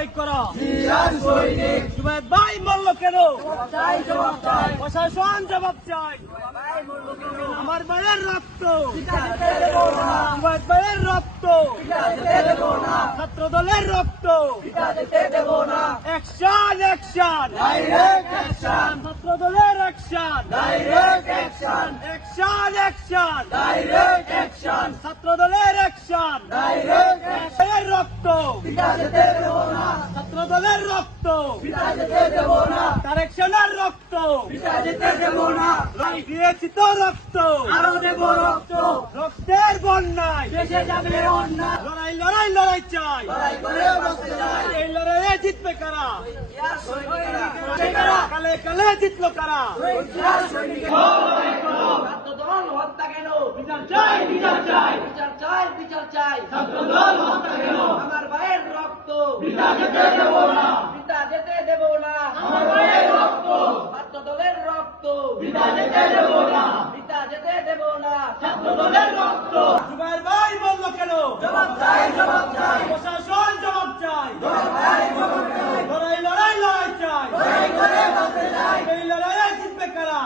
লড়াই করো। জুবাইদ ভাই মরল কেন? প্রশাসন জবাব চাই। আমার ভাইয়ের রক্ত। জুবাইদ ভাইয়ের রক্ত। ছাত্র দলের রক্ত অ্যাকশন অ্যাকশন ছাত্র দলের অ্যাকশন রক্ত। যেতে দেবো না। ছাত্র দলের রক্ত। কারেকশনের রক্ত দেবো না। দিয়েছি তো রক্ত। আরও দেবো রক্ত। রক্তের বন্যায়। দেশে যাবে অন্যায়। লড়াই লড়াই লড়াই চাই। লড়াই করে বাঁচতে এই লড়াইয়ে জিতবে কারা? কালে কালে জিতলো কারা? হত্যা কেন? বিচার চাই বিচার চাই। পিতা যেতে দেব না। পিতা যেতে দেব না আমার মায়ের রক্ত। ছাত্র দলের রক্ত। পিতা যেতে দেব না। পিতা যেতে দেব না। ছাত্র দলের রক্ত। জুবাইর ভাই বলল কেন? জবাব চাই জবাব চাই। প্রশাসন জবাব চাই। লড়াই লড়াই লড়াই চাই। লড়াই জিতবে কারা?